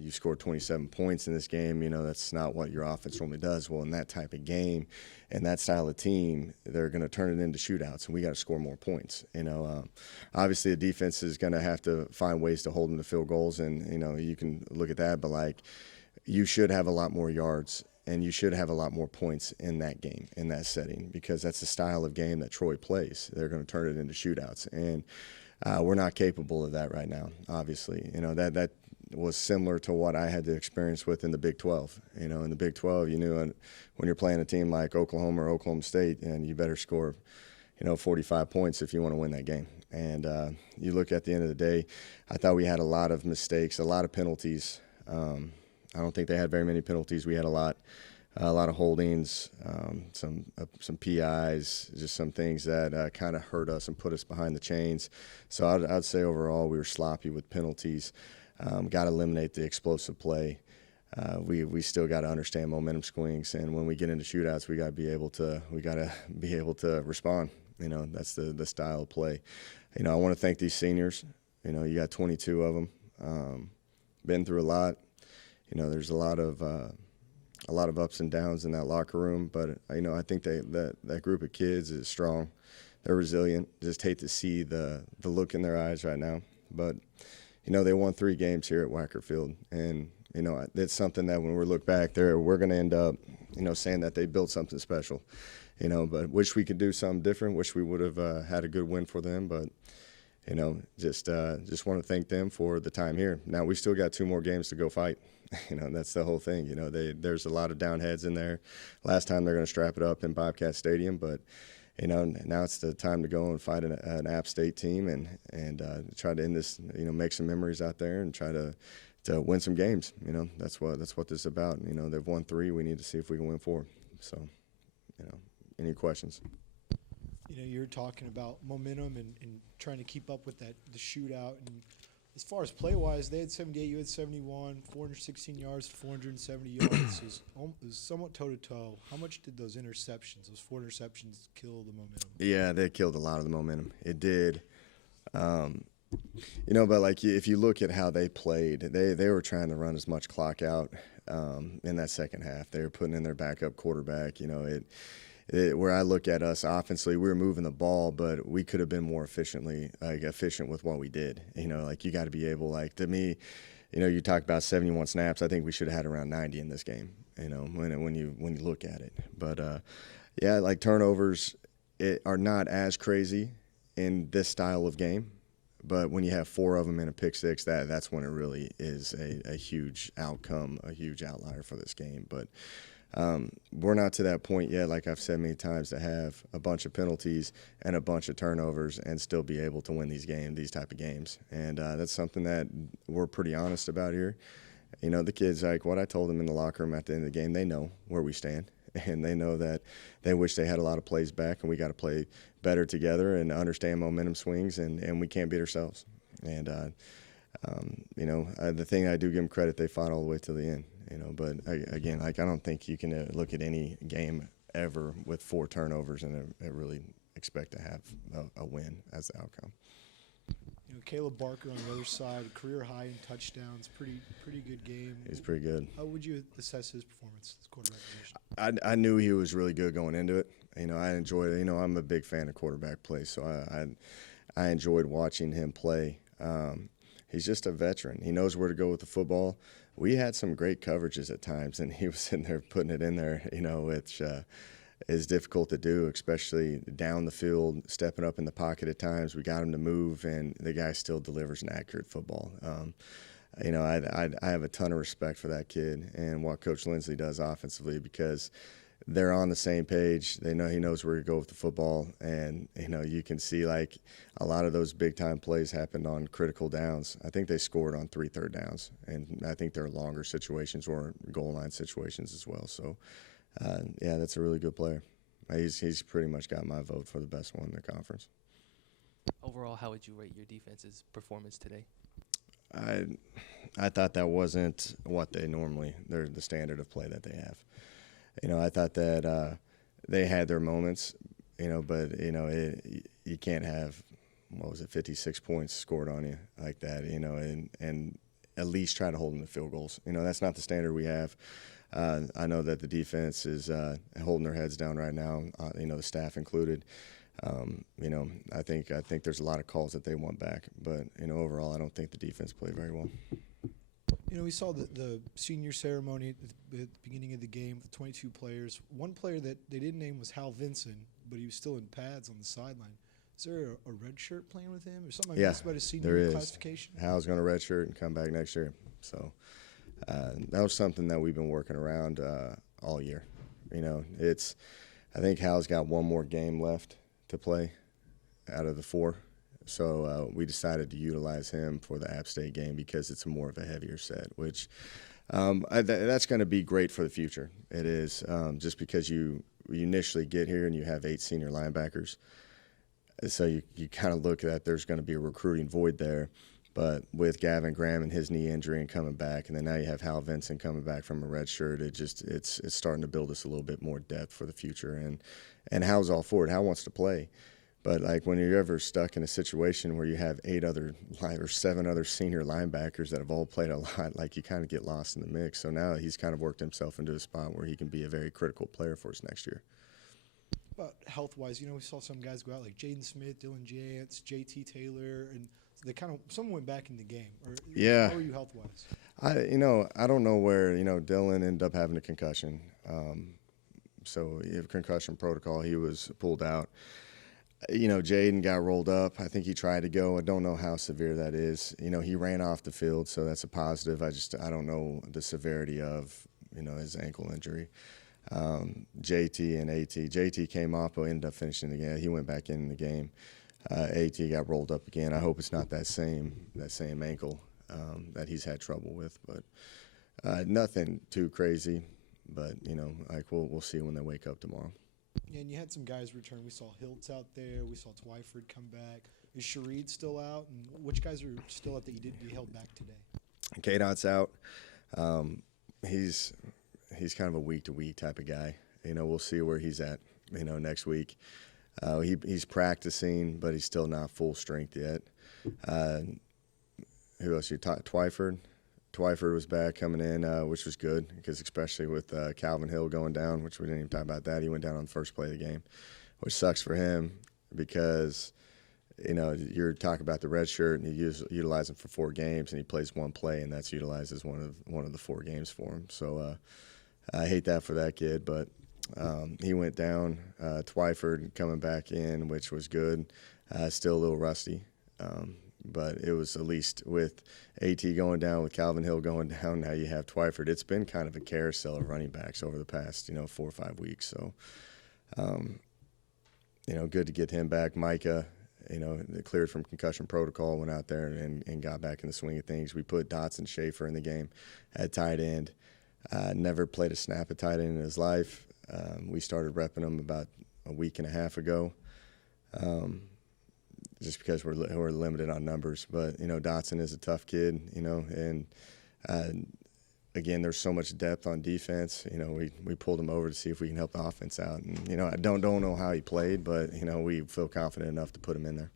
you scored 27 points in this game. That's not what your offense normally does. Well, in that type of game and that style of team, they're going to turn it into shootouts, and we got to score more points. Obviously the defense is going to have to find ways to hold them to field goals, and you can look at that, but like you should have a lot more yards and you should have a lot more points in that game, in that setting, because that's the style of game that Troy plays. They're going to turn it into shootouts, and we're not capable of that right now, obviously. That was similar to what I had to experience with in the Big 12. In the Big 12, you knew when you're playing a team like Oklahoma or Oklahoma State, and you better score, 45 points if you want to win that game. And you look at the end of the day, I thought we had a lot of mistakes, a lot of penalties. I don't think they had very many penalties. We had a lot of holdings, some PIs, just some things that kind of hurt us and put us behind the chains. So I'd say overall we were sloppy with penalties. Got to eliminate the explosive play. We still got to understand momentum swings, and when we get into shootouts, we got to be able to respond. That's the style of play. I want to thank these seniors. You got 22 of them. Been through a lot. There's a lot of ups and downs in that locker room, but I think that group of kids is strong. They're resilient. Just hate to see the look in their eyes right now, but they won 3 games here at Wacker Field, and it's something that when we look back there, we're going to end up saying that they built something special. But wish we could do something different. Wish we would have had a good win for them, but just want to thank them for the time here. Now we still got 2 more games to go fight. That's the whole thing. There's a lot of down heads in there. Last time they're going to strap it up in Bobcat Stadium, but now it's the time to go and fight an App State team and try to end this. Make some memories out there and try to win some games. That's what this is about. They've won 3. We need to see if we can win 4. So, any questions? You're talking about momentum and trying to keep up with the shootout. And as far as play-wise, they had 78, you had 71, 416 yards, 470 yards. It was somewhat toe-to-toe. How much did those 4 interceptions kill the momentum? Yeah, they killed a lot of the momentum. It did. But like if you look at how they played, they were trying to run as much clock out in that second half. They were putting in their backup quarterback. Where I look at us offensively, we were moving the ball, but we could have been more efficient with what we did. You got to be able, to me, you talk about 71 snaps. I think we should have had around 90 in this game. When you look at it, but turnovers are not as crazy in this style of game. But when you have 4 of them in a pick six, that's when it really is a huge outcome, a huge outlier for this game. But we're not to that point yet, like I've said many times, to have a bunch of penalties and a bunch of turnovers and still be able to win these type of games. And that's something that we're pretty honest about here. The kids, like what I told them in the locker room at the end of the game, they know where we stand. And they know that they wish they had a lot of plays back, and we got to play better together and understand momentum swings, and we can't beat ourselves. And, the thing I do give them credit, they fought all the way to the end. But again, I don't think you can look at any game ever with 4 turnovers and really expect to have a win as the outcome. Caleb Barker on the other side, career high in touchdowns, pretty good game. He's pretty good. How would you assess his performance, his quarterback position? I knew he was really good going into it. I enjoyed it. I'm a big fan of quarterback play, so I enjoyed watching him play. He's just a veteran. He knows where to go with the football. We had some great coverages at times, and he was sitting there putting it in there, which is difficult to do, especially down the field, stepping up in the pocket at times. We got him to move, and the guy still delivers an accurate football. I have a ton of respect for that kid and what Coach Lindsley does offensively, because they're on the same page. They know he knows where to go with the football, and you can see like a lot of those big time plays happened on critical downs. I think they scored on 3 third downs, and I think they're longer situations or goal line situations as well. So that's a really good player. He's pretty much got my vote for the best one in the conference. Overall, how would you rate your defense's performance today? I thought that wasn't what they're the standard of play that they have. I thought that they had their moments, but you can't have 56 points scored on you like that, and at least try to hold them to field goals. That's not the standard we have. I know that the defense is holding their heads down right now, the staff included. I think there's a lot of calls that they want back, but overall, I don't think the defense played very well. We saw the senior ceremony at the beginning of the game with 22 players. One player that they didn't name was Hal Vinson, but he was still in pads on the sideline. Is there a red shirt playing with him or something? Yeah, missed about his there senior is. classification? Hal's going to red shirt and come back next year. So that was something that we've been working around all year. I think Hal's got one more game left to play out of the 4. So we decided to utilize him for the App State game because it's more of a heavier set, which that's going to be great for the future. It is, just because you initially get here and you have 8 senior linebackers. So you kind of look at there's going to be a recruiting void there. But with Gavin Graham and his knee injury and coming back, and then now you have Hal Vinson coming back from a red shirt, it's starting to build us a little bit more depth for the future. And Hal's all for it. Hal wants to play. But like when you're ever stuck in a situation where you have 7 other senior linebackers that have all played a lot, like you kind of get lost in the mix. So now he's kind of worked himself into a spot where he can be a very critical player for us next year. But health-wise, we saw some guys go out like Jaden Smith, Dylan Jantz, JT Taylor, and they some went back in the game. Yeah. How are you health-wise? I don't know where Dylan ended up having a concussion. So you have concussion protocol. He was pulled out. Jaden got rolled up. I think he tried to go. I don't know how severe that is. He ran off the field, so that's a positive. I don't know the severity of, his ankle injury. JT and AT. JT came off, but ended up finishing the game. He went back in the game. AT got rolled up again. I hope it's not that same ankle that he's had trouble with, but nothing too crazy. But we'll see when they wake up tomorrow. Yeah, and you had some guys return. We saw Hiltz out there. We saw Twyford come back. Is Shareed still out? And which guys are still out that you held back today? K-Dot's out. He's kind of a week-to-week type of guy. We'll see where he's at, next week. He's practicing, but he's still not full strength yet. Who else? Twyford. Twyford was back coming in, which was good because especially with Calvin Hill going down, which we didn't even talk about that. He went down on the first play of the game, which sucks for him because, you're talking about the red shirt and you utilize him for 4 games and he plays 1 play and that's utilized as one of the 4 games for him. So I hate that for that kid, but he went down. Twyford coming back in, which was good. Still a little rusty. But it was at least with AT going down, with Calvin Hill going down, now you have Twyford. It's been kind of a carousel of running backs over the past, 4 or 5 weeks. So, good to get him back. Micah, cleared from concussion protocol, went out there and got back in the swing of things. We put Dotson Schaefer in the game at tight end. Never played a snap at tight end in his life. We started repping him about a week and a half ago. Just because we're limited on numbers. But, Dotson is a tough kid, and again, there's so much depth on defense. We pulled him over to see if we can help the offense out. And, I don't know how he played, but, we feel confident enough to put him in there.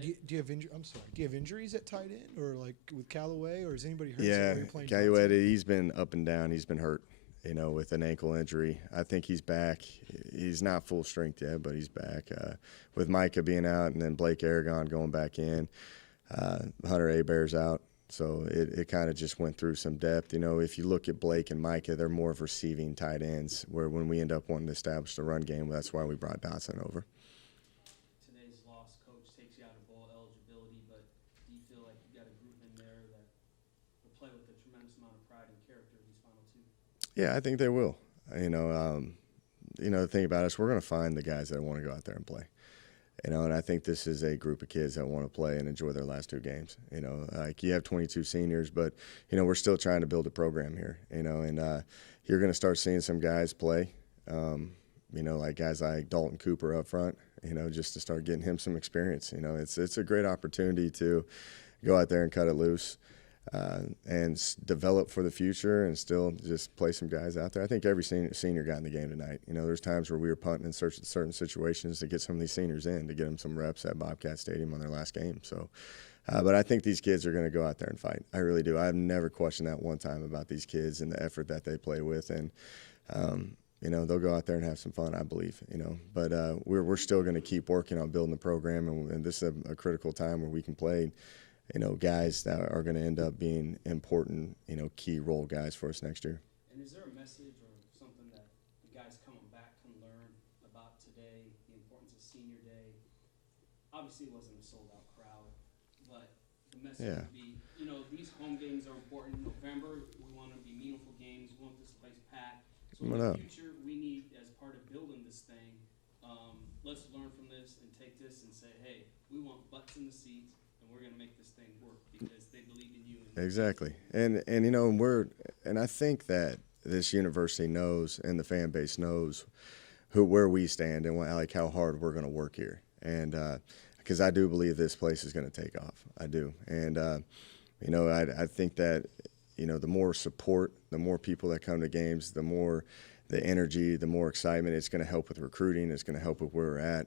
Do you have Do you have injuries at tight end, or like with Callaway, or is anybody hurt? Yeah, Callaway, he's been up and down. He's been hurt, with an ankle injury. I think he's back. He's not full strength yet, but he's back. With Micah being out and then Blake Aragon going back in, Hunter Abear's out. So it kind of just went through some depth. If you look at Blake and Micah, they're more of receiving tight ends, where when we end up wanting to establish the run game, that's why we brought Dotson over. Today's loss, coach, takes you out of bowl eligibility, but do you feel like you got a group in there that will play with a tremendous amount of pride and character these final 2? Yeah, I think they will. The thing about us, we're going to find the guys that want to go out there and play. And I think this is a group of kids that want to play and enjoy their last 2 games. Like you have 22 seniors, but, we're still trying to build a program here, and you're going to start seeing some guys play, like guys like Dalton Cooper up front, just to start getting him some experience. It's a great opportunity to go out there and cut it loose. And develop for the future and still just play some guys out there. I think every senior got in the game tonight. There's times where we were punting in certain situations to get some of these seniors in, to get them some reps at Bobcat Stadium on their last game. So But I think these kids are going to go out there and fight. I really do. I've never questioned that one time about these kids and the effort that they play with. And, they'll go out there and have some fun, I believe, But we're still going to keep working on building the program. And this is a critical time where we can play, guys that are going to end up being important, key role guys for us next year. And is there a message or something that the guys coming back can learn about today, the importance of senior day? Obviously, it wasn't a sold-out crowd, but the message would be, these home games are important. In November, we want them to be meaningful games. We want this place packed. So in the future, we need, as part of building this thing, let's learn from this and take this and say, hey, we want butts in the seats, and we're going to make this thing work because they believe in you. Exactly. And I think that this university knows and the fan base knows where we stand and like how hard we're going to work here. And because I do believe this place is going to take off. I do. And, I think that, the more support, the more people that come to games, the more the energy, the more excitement, it's going to help with recruiting. It's going to help with where we're at.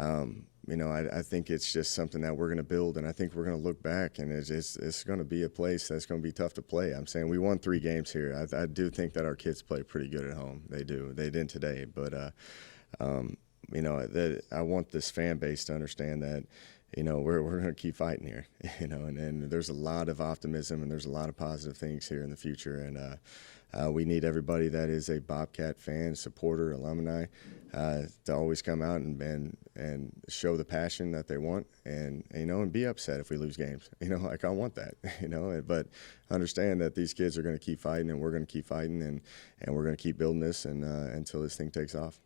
I think it's just something that we're going to build, and I think we're going to look back, and it's going to be a place that's going to be tough to play. I'm saying we won 3 games here. I do think that our kids play pretty good at home. They do. They didn't today, but I want this fan base to understand that, we're going to keep fighting here, and there's a lot of optimism and there's a lot of positive things here in the future, and we need everybody that is a Bobcat fan, supporter, alumni, to always come out and show the passion that they want, and be upset if we lose games. I want that. But understand that these kids are going to keep fighting, and we're going to keep fighting, and we're going to keep building this and until this thing takes off.